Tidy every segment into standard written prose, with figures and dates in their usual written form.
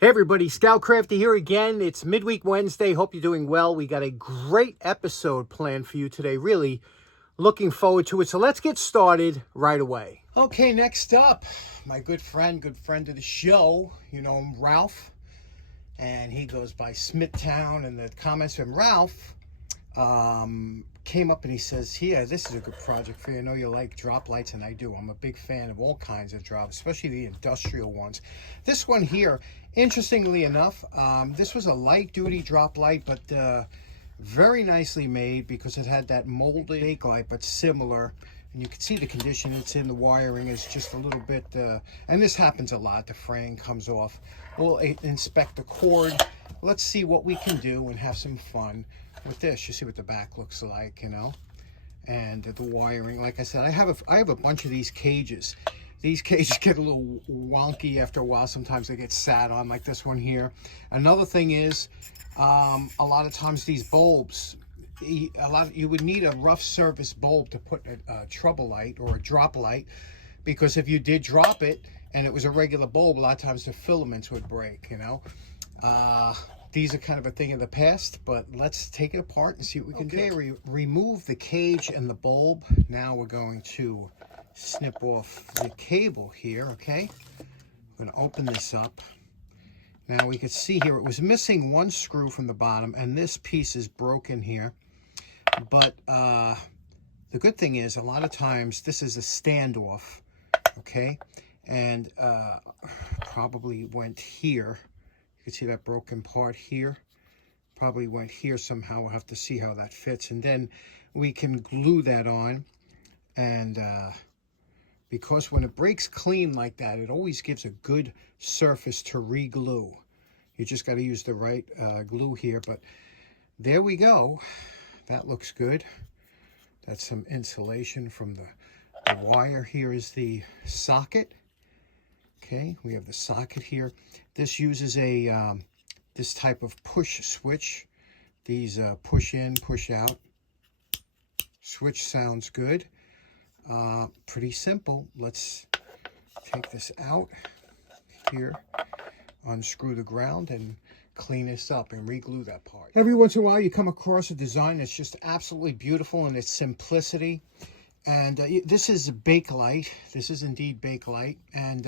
Hey everybody, Scoutcrafty here again. It's midweek Wednesday. Hope you're doing well. We got a great episode planned for you today. Really looking forward to it. So let's get started right away. Okay, next up, my good friend of the show. You know him, Ralph. And he goes by Smithtown. And the comments from Ralph came up and he says, yeah, this is a good project for you. I know you like drop lights, and I do. I'm a big fan of all kinds of drops, especially the industrial ones. This one here, interestingly enough, this was a light-duty drop light, but very nicely made because it had that molded bakelite, but similar. And you can see the condition it's in. The wiring is just a little bit, and this happens a lot. The frame comes off. We'll inspect the cord. Let's see what we can do and have some fun with this. You see what the back looks like, you know, and the wiring. Like I said, I have a bunch of these cages. These cages get a little wonky after a while. Sometimes they get sat on, like this one here. Another thing is, a lot of times these bulbs, you would need a rough surface bulb to put a trouble light or a drop light, because if you did drop it and it was a regular bulb, a lot of times the filaments would break, you know. These are kind of a thing of the past, but let's take it apart and see what we can do. Remove the cage and the bulb. Now we're going to snip off the cable here, okay? I'm going to open this up. Now we can see here it was missing one screw from the bottom, and this piece is broken here. But the good thing is, a lot of times this is a standoff, okay? And probably went here. You can see that broken part here. Probably went here somehow. We'll have to see how that fits. And then we can glue that on. And because when it breaks clean like that, it always gives a good surface to re-glue. You just got to use the right glue here. But there we go. That looks good. That's some insulation from the wire. Here is the socket. Okay, we have the socket here. This uses a this type of push switch. These push in, push out. Switch sounds good. Pretty simple. Let's take this out here, unscrew the ground, and clean this up and re-glue that part. Every once in a while you come across a design that's just absolutely beautiful in its simplicity. And this is Bakelite. This is indeed Bakelite. And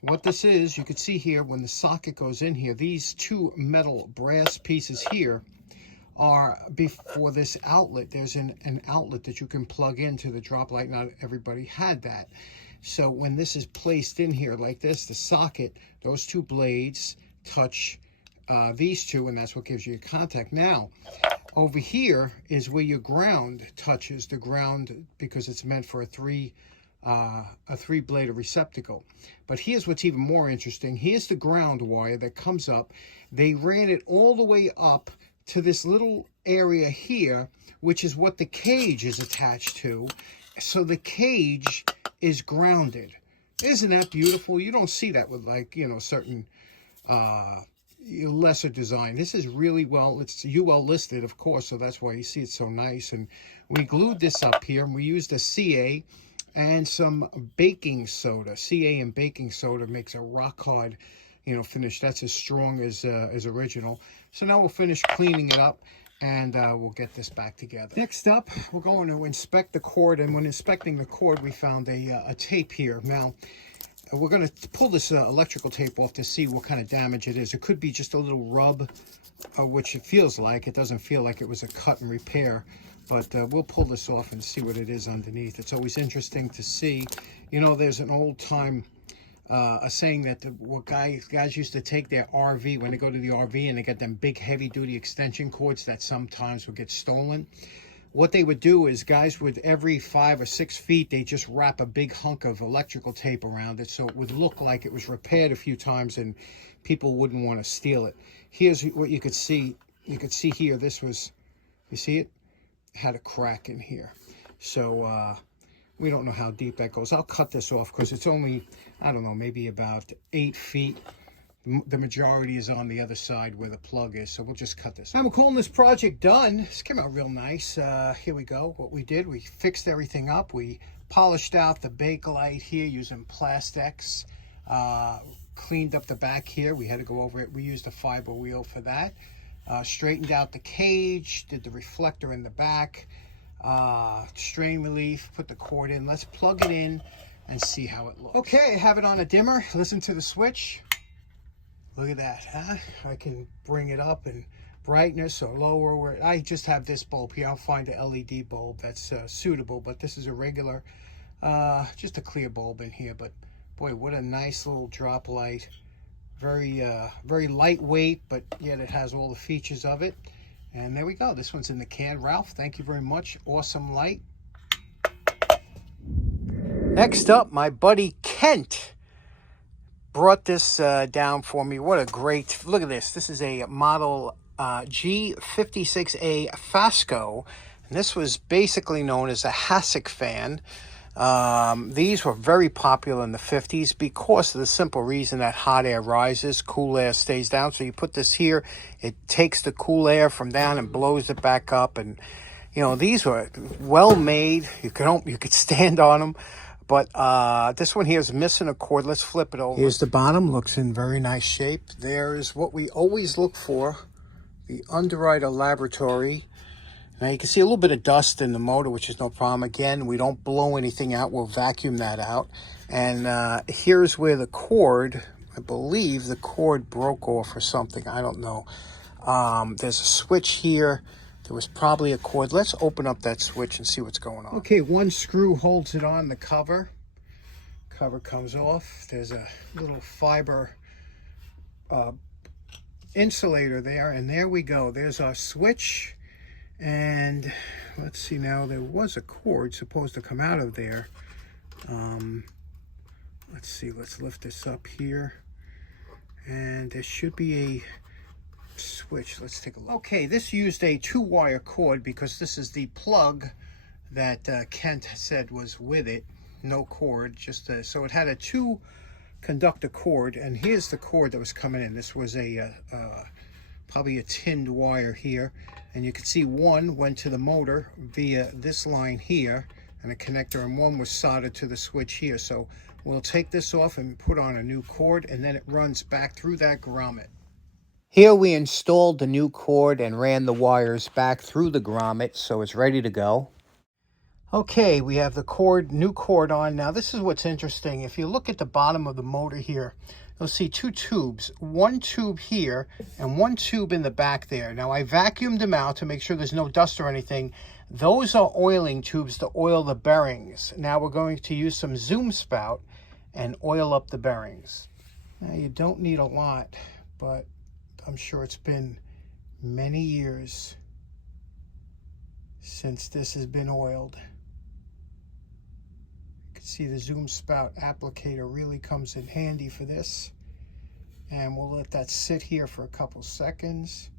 what this is, you can see here when the socket goes in here, these two metal brass pieces here are before this outlet. There's an outlet that you can plug into the drop light. Not everybody had that. So when this is placed in here like this, the socket, those two blades touch these two, and that's what gives you a contact. Now, over here is where your ground touches the ground, because it's meant for a three-bladed receptacle. But here's what's even more interesting. Here's the ground wire that comes up. They ran it all the way up to this little area here, which is what the cage is attached to. So the cage is grounded. Isn't that beautiful? You don't see that with, like, you know, certain lesser design. This is really well, it's UL listed, of course, so that's why you see it so nice. And we glued this up here, and we used a CA and some baking soda. CA and baking soda makes a rock hard, you know, finish. That's as strong as original. So now we'll finish cleaning it up, and we'll get this back together. Next up, we're going to inspect the cord, and when inspecting the cord, we found a tape here. Now, we're going to pull this electrical tape off to see what kind of damage it is. It could be just a little rub, which it feels like. It doesn't feel like it was a cut and repair, but we'll pull this off and see what it is underneath. It's always interesting to see. You know, there's an old time a saying that what guys used to take their RV when they go to the RV, and they get them big heavy duty extension cords that sometimes would get stolen. What they would do is, guys would, every 5 or 6 feet, they just wrap a big hunk of electrical tape around it, so it would look like it was repaired a few times and people wouldn't want to steal it. Here's what you could see. You could see here, this was, you see it? Had a crack in here. So we don't know how deep that goes. I'll cut this off because it's only, I don't know, maybe about 8 feet. The majority is on the other side where the plug is, so we'll just cut this. I'm calling this project done. This came out real nice. Here we go. What we did, we fixed everything up. We polished out the Bakelite here using Plastex. cleaned up the back here. We had to go over it. We used a fiber wheel for that. Straightened out the cage, did the reflector in the back, strain relief, put the cord in. Let's plug it in and see how it looks. Okay, I have it on a dimmer. Listen to the switch. Look at that, huh? I can bring it up and brightness or lower. I just have this bulb here. I'll find a LED bulb that's suitable, but this is a regular, just a clear bulb in here. But boy, what a nice little drop light. Very, very lightweight, but yet it has all the features of it. And there we go. This one's in the can. Ralph, thank you very much. Awesome light. Next up, my buddy Kent brought this down for me. What a great, look at this. This is a model G56A Fasco. And this was basically known as a Hassock fan. These were very popular in the 50s because of the simple reason that hot air rises, cool air stays down. So you put this here, it takes the cool air from down and blows it back up. And, you know, these were well made. You could stand on them. But this one here is missing a cord. Let's flip it over. Here's the bottom. Looks in very nice shape. There is what we always look for, the Underwriter Laboratory. Now you can see a little bit of dust in the motor, which is no problem. Again, we don't blow anything out. We'll vacuum that out. And here's where the cord, I believe the cord broke off or something. I don't know. There's a switch here. There was probably a cord. Let's open up that switch and see what's going on. Okay, one screw holds it on the cover. Cover comes off. There's a little fiber insulator there, and there we go. There's our switch. And let's see now, there was a cord supposed to come out of there. Let's see, let's lift this up here. And there should be a switch. Let's take a look. Okay, this used a 2-wire cord because this is the plug that Kent said was with it. No cord, just so it had a 2-conductor cord. And here's the cord that was coming in. This was a probably a tinned wire here, and you can see one went to the motor via this line here and a connector, and one was soldered to the switch here. So we'll take this off and put on a new cord, and then it runs back through that grommet. Here we installed the new cord and ran the wires back through the grommet, so it's ready to go. Okay, we have the cord, new cord on. Now this is what's interesting. If you look at the bottom of the motor here, you'll see 2 tubes, one tube here and one tube in the back there. Now I vacuumed them out to make sure there's no dust or anything. Those are oiling tubes to oil the bearings. Now we're going to use some zoom spout and oil up the bearings. Now you don't need a lot, but I'm sure it's been many years since this has been oiled. You can see the zoom spout applicator really comes in handy for this. And we'll let that sit here for a couple seconds.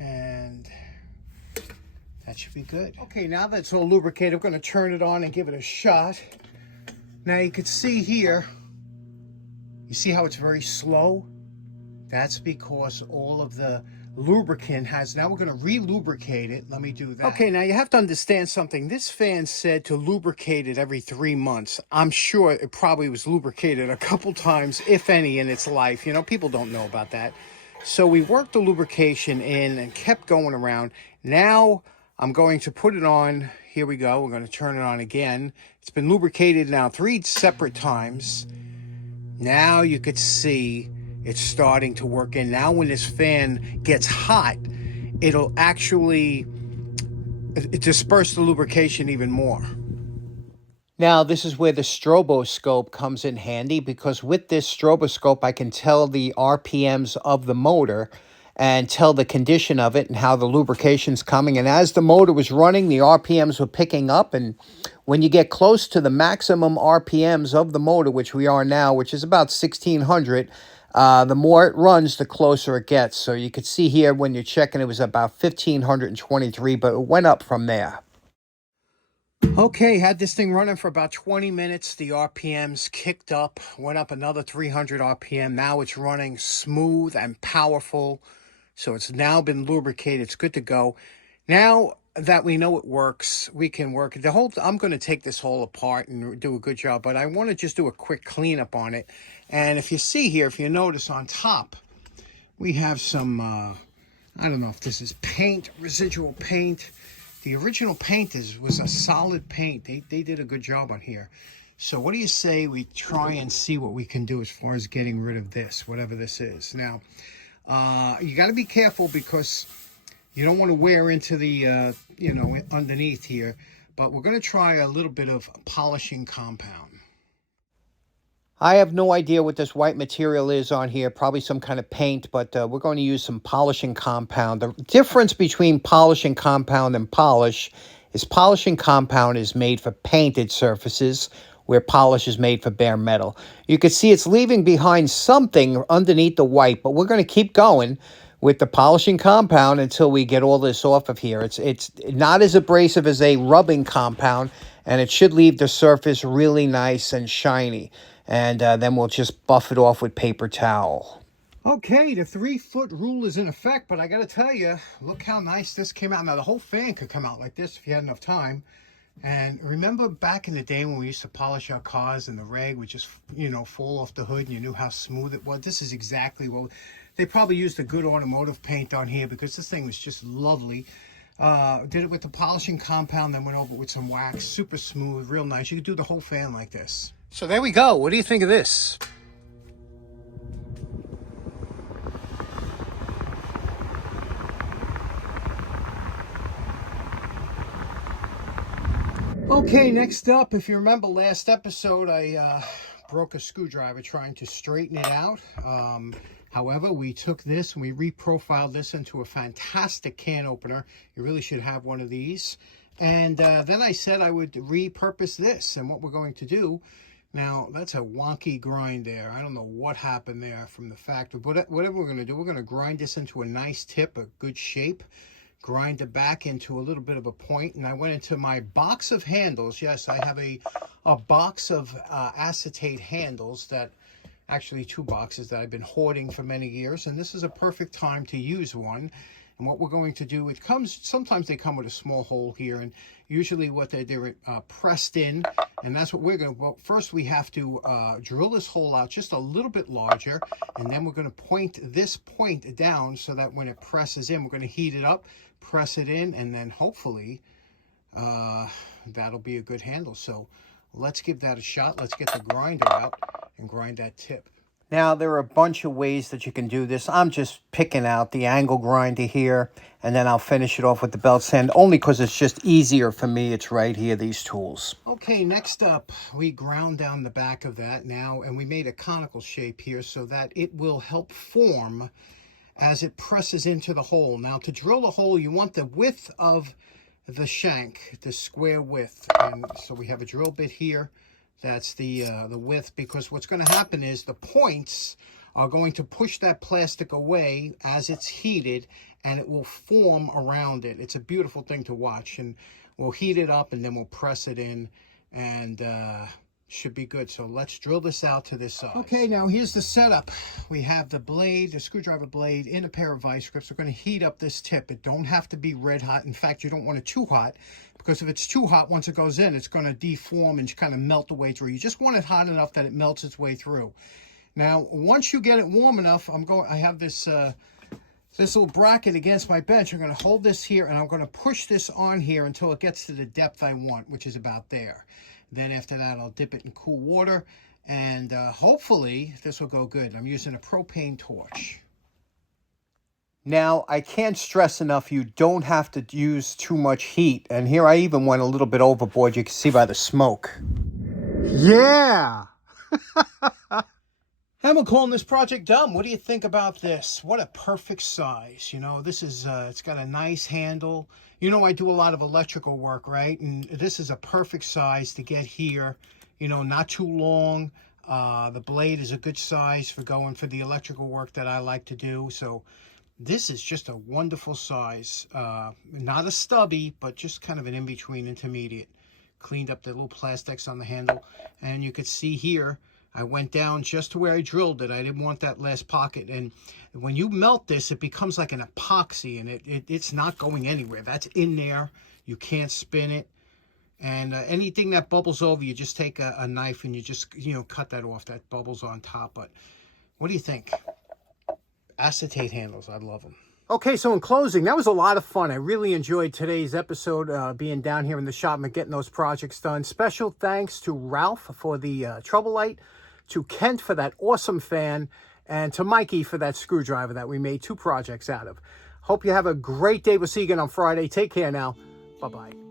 And that should be good. Okay, now that it's all lubricated, we're going to turn it on and give it a shot. Now you can see here, you see how it's very slow? That's because all of the lubricant has, now we're going to re-lubricate it. Let me do that. Okay, now you have to understand something. This fan said to lubricate it every 3 months. I'm sure it probably was lubricated a couple times, if any, in its life. You know, people don't know about that. So we worked the lubrication in and kept going around. Now I'm going to put it on. Here we go. We're going to turn it on again. It's been lubricated now 3 separate times. Now you could see it's starting to work in. Now when this fan gets hot, it'll actually disperse the lubrication even more. Now this is where the stroboscope comes in handy, because with this stroboscope I can tell the RPMs of the motor and tell the condition of it and how the lubrication's coming. And as the motor was running, the RPMs were picking up, and when you get close to the maximum RPMs of the motor, which we are now, which is about 1600, the more it runs, the closer it gets. So you could see here when you're checking, it was about 1523, but it went up from there. Okay, had this thing running for about 20 minutes. The RPMs kicked up, went up another 300 RPM. Now it's running smooth and powerful. So it's now been lubricated. It's good to go. Now that we know it works, we can work the whole. I'm going to take this whole apart and do a good job, but I want to just do a quick cleanup on it. And if you see here, if you notice on top, we have some, I don't know if this is paint, residual paint. The original paint was a solid paint. They did a good job on here. So what do you say we try and see what we can do as far as getting rid of this, whatever this is. Now, you got to be careful because you don't want to wear into the, underneath here. But we're going to try a little bit of polishing compound. I have no idea what this white material is on here, probably some kind of paint, but we're going to use some polishing compound. The difference between polishing compound and polish is polishing compound is made for painted surfaces, where polish is made for bare metal. You can see it's leaving behind something underneath the white, but we're going to keep going with the polishing compound until we get all this off of here. It's not as abrasive as a rubbing compound, and it should leave the surface really nice and shiny. And then we'll just buff it off with paper towel. Okay, the 3-foot rule is in effect, but I got to tell you, look how nice this came out. Now, the whole fan could come out like this if you had enough time. And remember back in the day when we used to polish our cars and the rag would just, fall off the hood and you knew how smooth it was? This is exactly what... They probably used a good automotive paint on here because this thing was just lovely. Did it with the polishing compound, then went over with some wax. Super smooth, real nice. You could do the whole fan like this. So there we go. What do you think of this? Okay, next up, if you remember last episode, I broke a screwdriver trying to straighten it out. However, we took this and we reprofiled this into a fantastic can opener. You really should have one of these. And then I said I would repurpose this. And what we're going to do, now that's a wonky grind there. I don't know what happened there from the factory. But whatever we're going to do, we're going to grind this into a nice tip, a good shape. Grind it back into a little bit of a point. And I went into my box of handles. Yes, I have a box of acetate handles that... Actually, 2 boxes that I've been hoarding for many years, and this is a perfect time to use one. And what we're going to do, sometimes they come with a small hole here, and usually what they're pressed in, and that's what we're going to, well, first we have to drill this hole out just a little bit larger, and then we're going to point this point down so that when it presses in, we're going to heat it up, press it in, and then hopefully that'll be a good handle. So let's give that a shot. Let's get the grinder out and grind that tip. Now, there are a bunch of ways that you can do this. I'm just picking out the angle grinder here, and then I'll finish it off with the belt sand, only because it's just easier for me. It's right here, these tools. Okay, next up, we ground down the back of that now, and we made a conical shape here so that it will help form as it presses into the hole. Now, to drill the hole, you want the width of the shank, the square width. And so we have a drill bit here. That's the width, because what's going to happen is the points are going to push that plastic away as it's heated, and it will form around it. It's a beautiful thing to watch, and we'll heat it up, and then we'll press it in, and should be good. So let's drill this out to this size. Okay, now here's the setup. We have the blade, the screwdriver blade, in a pair of vice grips. We're going to heat up this tip. It don't have to be red hot. In fact, you don't want it too hot, because if it's too hot, once it goes in, it's going to deform and kind of melt the way through. You just want it hot enough that it melts its way through. Now, once you get it warm enough, I have this this little bracket against my bench. I'm going to hold this here, and I'm going to push this on here until it gets to the depth I want, which is about there. Then after that, I'll dip it in cool water, and hopefully this will go good. I'm using a propane torch. Now, I can't stress enough, you don't have to use too much heat. And here I even went a little bit overboard. You can see by the smoke. Yeah! And we're calling this project done. What do you think about this? What a perfect size. This is, it's got a nice handle. I do a lot of electrical work, right? And this is a perfect size to get here. Not too long. The blade is a good size for going for the electrical work that I like to do. So this is just a wonderful size. Not a stubby, but just kind of an in-between intermediate. Cleaned up the little plastics on the handle. And you could see here, I went down just to where I drilled it. I didn't want that last pocket. And when you melt this, it becomes like an epoxy, and it's not going anywhere. That's in there. You can't spin it. And anything that bubbles over, you just take a knife and you just, cut that off. That bubbles on top. But what do you think? Acetate handles, I love them. Okay, so in closing, that was a lot of fun. I really enjoyed today's episode, being down here in the shop and getting those projects done. Special thanks to Ralph for the trouble light, to Kent for that awesome fan, and to Mikey for that screwdriver that we made 2 projects out of. Hope you have a great day. We'll see you again on Friday. Take care now. Bye-bye.